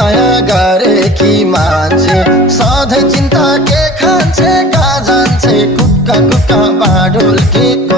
माया गरे कि मान्छे सधैँ चिन्ता के खान्छे कहाँ जान्छे कुक्का कुक्का बाडुल के